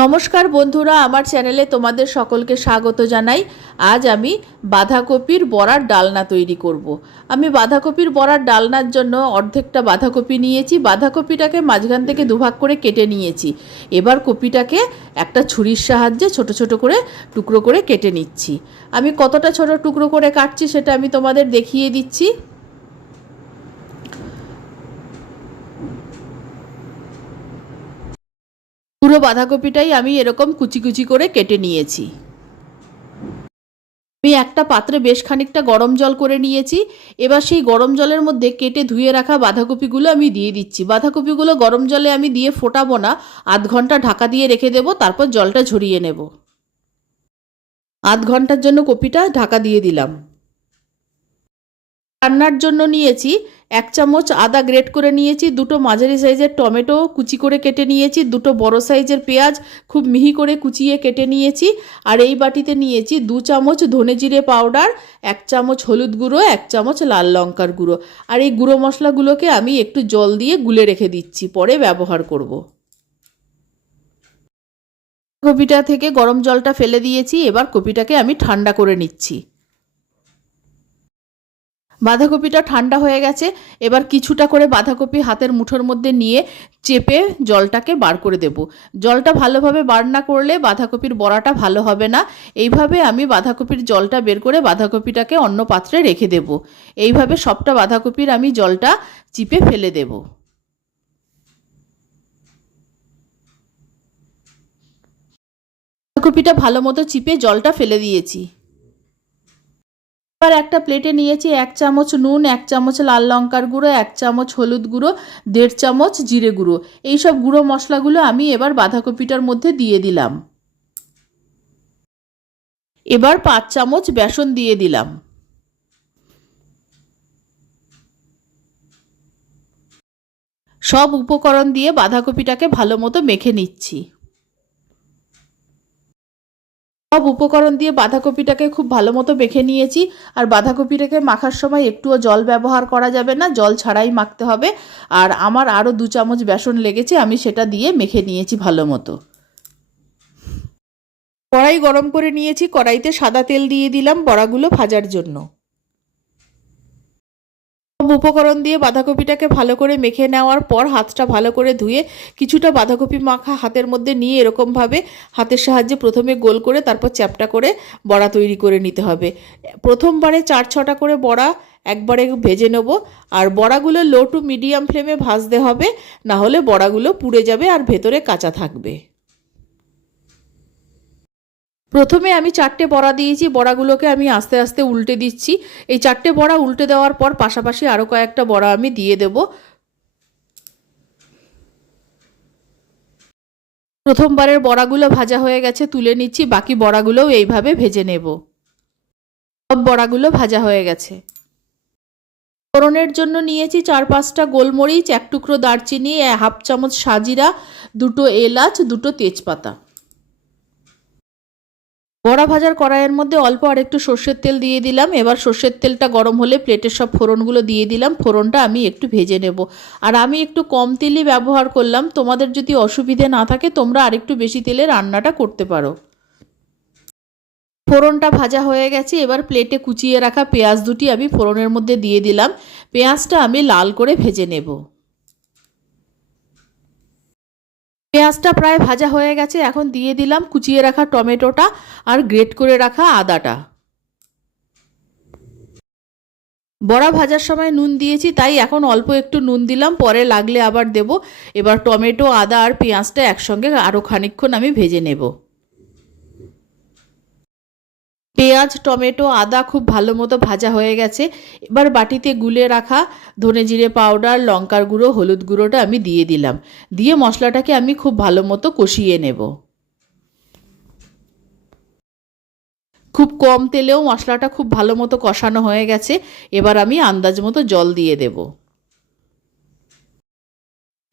নমস্কার বন্ধুরা, আমার চ্যানেলে তোমাদের সকলকে স্বাগত জানাই। আজ আমি বাঁধাকপির বড়ার ডালনা তৈরি করব। আমি বাঁধাকপির বড়ার ডালনার জন্য অর্ধেকটা বাঁধাকপি নিয়েছি। বাঁধাকপিটাকে মাঝখান থেকে দুভাগ করে কেটে নিয়েছি। এবার কপিটাকে একটা ছুরির সাহায্যে ছোট ছোট করে টুকরো করে কেটে নিচ্ছি। আমি কতটা ছোট টুকরো করে কাটছি সেটা আমি তোমাদের দেখিয়ে দিচ্ছি। পুরো বাঁধাকপিটাই আমি এরকম কুচি কুচি করে কেটে নিয়েছি। আমি একটা পাত্রে বেশ খানিকটা গরম জল করে নিয়েছি। এবার সেই গরম জলের মধ্যে কেটে ধুয়ে রাখা বাঁধাকপিগুলো আমি দিয়ে দিচ্ছি। বাঁধাকপিগুলো গরম জলে আমি দিয়ে ফোটাবো না, আধ ঘন্টা ঢাকা দিয়ে রেখে দেবো, তারপর জলটা ঝরিয়ে নেব। আধ ঘন্টার জন্য কপিটা ঢাকা দিয়ে দিলাম। রান্নার জন্য নিয়েছি 1 চামচ আদা গ্রেট করে নিয়েছি, দুটো মাঝারি সাইজের টমেটো কুচি করে কেটে নিয়েছি, দুটো বড় সাইজের পেঁয়াজ খুব মিহি করে কুচিয়ে কেটে নিয়েছি। আর এই বাটিতে নিয়েছি 2 চামচ ধনে জিরে পাউডার, 1 চামচ হলুদ গুঁড়ো, 1 চামচ লাল লঙ্কার গুঁড়ো। আর এই গুঁড়ো মশলাগুলোকে আমি একটু জল দিয়ে গুলে রেখে দিচ্ছি, পরে ব্যবহার করব। কপিটা থেকে গরম জলটা ফেলে দিয়েছি। এবার কপিটাকে আমি ঠান্ডা করে নিচ্ছি। বাঁধাকপিটা ঠান্ডা হয়ে গেছে। এবার কিছুটা করে বাঁধাকপি হাতের মুঠোর মধ্যে নিয়ে চেপে জলটাকে বার করে দেব। জলটা ভালোভাবে বার না করলে বাঁধাকপির বড়াটা ভালো হবে না। এইভাবে আমি বাঁধাকপির জলটা বের করে বাঁধাকপিটাকে অন্য পাত্রে রেখে দেব। এইভাবে সবটা বাঁধাকপির আমি জলটা চিপে ফেলে দেব। বাঁধাকপিটা ভালো মতো চিপে জলটা ফেলে দিয়েছি। এবার একটা প্লেটে নিয়েছি 1 চামচ নুন, 1 চামচ লাল লঙ্কার গুঁড়ো, 1 চামচ হলুদ গুঁড়ো, 1.5 চামচ জিরে গুঁড়ো। এই সব গুঁড়ো মশলাগুলো আমি এবার বাঁধাকপিটার মধ্যে দিয়ে দিলাম। এবার 5 চামচ বেসন দিয়ে দিলাম। সব উপকরণ দিয়ে বাঁধাকপিটাকে ভালো মতো মেখে নিচ্ছি। সব উপকরণ দিয়ে বাঁধাকপিটাকে খুব ভালো মতো মেখে নিয়েছি। আর বাঁধাকপিটাকে মাখার সময় একটুও জল ব্যবহার করা যাবে না, জল ছাড়াই মাখতে হবে। আর আমার আরও 2 চামচ বেসন লেগেছে, আমি সেটা দিয়ে মেখে নিয়েছি ভালো মতো। কড়াই গরম করে নিয়েছি, কড়াইতে সাদা তেল দিয়ে দিলাম বড়াগুলো ভাজার জন্য। সব উপকরণ দিয়ে বাঁধাকপিটাকে ভালো করে মেখে নেওয়ার পর হাতটা ভালো করে ধুয়ে কিছুটা বাঁধাকপি মাখা হাতের মধ্যে নিয়ে এরকমভাবে হাতের সাহায্যে প্রথমে গোল করে তারপর চ্যাপ্টা করে বড়া তৈরি করে নিতে হবে। প্রথমবারে 4-6টা করে বড়া একবারে ভেজে নেব। আর বড়াগুলো লো টু মিডিয়াম ফ্লেমে ভাজতে হবে, না হলে বড়াগুলো পুড়ে যাবে আর ভেতরে কাঁচা থাকবে। প্রথমে আমি 4টে বড়া দিয়েছি, বড়াগুলোকে আমি আস্তে আস্তে উল্টে দিচ্ছি। এই 4টে বড়া উল্টে দেওয়ার পর পাশাপাশি আরও কয়েকটা বড়া আমি দিয়ে দেব। প্রথমবারের বড়াগুলো ভাজা হয়ে গেছে, তুলে নিচ্ছি। বাকি বড়াগুলোও এইভাবে ভেজে নেব। সব বড়াগুলো ভাজা হয়ে গেছে। ফোড়নের জন্য নিয়েছি 4-5টা গোলমরিচ, 1 টুকরো দারচিনি, 1/2 চামচ সাজিরা, 2টো এলাচ, 2টো তেজপাতা। বড়া ভাজার কড়াইয়ের মধ্যে অল্প আর একটু সর্ষের তেল দিয়ে দিলাম। এবার সর্ষের তেলটা গরম হলে প্লেটের সব ফোড়নগুলো দিয়ে দিলাম। ফোড়নটা আমি একটু ভেজে নেব। আর আমি একটু কম তেলই ব্যবহার করলাম। তোমাদের যদি অসুবিধে না থাকে তোমরা আরেকটু বেশি তেলে রান্নাটা করতে পারো। ফোড়নটা ভাজা হয়ে গেছে। এবার প্লেটে কুচিয়ে রাখা পেঁয়াজ দুটি আমি ফোড়নের মধ্যে দিয়ে দিলাম। পেঁয়াজটা আমি লাল করে ভেজে নেব। পেঁয়াজটা প্রায় ভাজা হয়ে গেছে। এখন দিয়ে দিলাম কুচিয়ে রাখা টমেটোটা আর গ্রেট করে রাখা আদাটা। বড়া ভাজার সময় নুন দিয়েছি, তাই এখন অল্প একটু নুন দিলাম, পরে লাগলে আবার দেব। এবার টমেটো, আদা আর পেঁয়াজটা একসঙ্গে আরও খানিকক্ষণ আমি ভেজে নেব। পেঁয়াজ, টমেটো, আদা খুব ভালো মতো ভাজা হয়ে গেছে। এবার বাটিতে গুলে রাখা ধনে জিরে পাউডার, লঙ্কার গুঁড়ো, হলুদ গুঁড়োটা আমি দিয়ে দিলাম। দিয়ে মশলাটাকে আমি খুব ভালো মতো কষিয়ে নেব। খুব কম তেলেও মশলাটা খুব ভালো মতো কষানো হয়ে গেছে। এবার আমি আন্দাজ মতো জল দিয়ে দেব।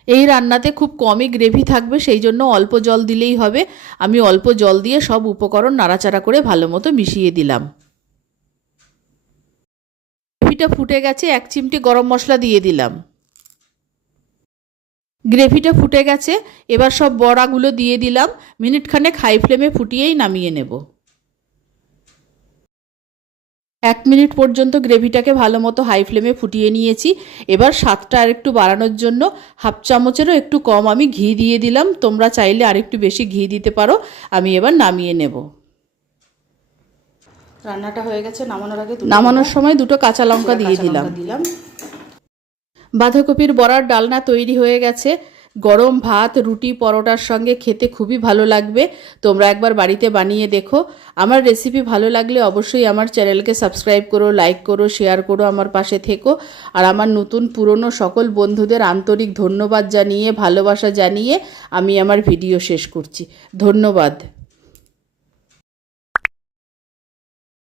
এই রান্নাতে খুব কমই গ্রেভি থাকবে, সেই জন্য অল্প জল দিলেই হবে। আমি অল্প জল দিয়ে সব উপকরণ নাড়াচাড়া করে ভালো মতো মিশিয়ে দিলাম। গ্রেভিটা ফুটে গেছে, 1 চিমটি গরম মশলা দিয়ে দিলাম। গ্রেভিটা ফুটে গেছে, এবার সব বড়াগুলো দিয়ে দিলাম, মিনিটখানেক হাই ফ্লেমে ফুটিয়েই নামিয়ে নেব। 1 মিনিট পর্যন্ত গ্রেভিটাকে ভালো মতো হাই ফ্লেমে ফুটিয়ে নিয়েছি। এবার স্বাদটা আর একটু বাড়ানোর জন্য হাফ চামচেরও একটু কম আমি ঘি দিয়ে দিলাম, তোমরা চাইলে আর একটু বেশি ঘি দিতে পারো। আমি এবার নামিয়ে নেব। রান্নাটা হয়ে গেছে, নামানোর সময় 2টো কাঁচা লঙ্কা দিয়ে দিলাম। বাঁধাকপির বড়ার ডালনা তৈরি হয়ে গেছে। গরম ভাত, রুটি, পরোটার সঙ্গে খেতে খুবই ভালো লাগবে। তোমরা একবার বাড়িতে বানিয়ে দেখো। আমার রেসিপি ভালো লাগলে অবশ্যই আমার চ্যানেলকে সাবস্ক্রাইব করো, লাইক করো, শেয়ার করো, আমার পাশে থেকো। আর আমার নতুন পুরনো সকল বন্ধুদের আন্তরিক ধন্যবাদ জানিয়ে, ভালোবাসা জানিয়ে আমি আমার ভিডিও শেষ করছি। ধন্যবাদ।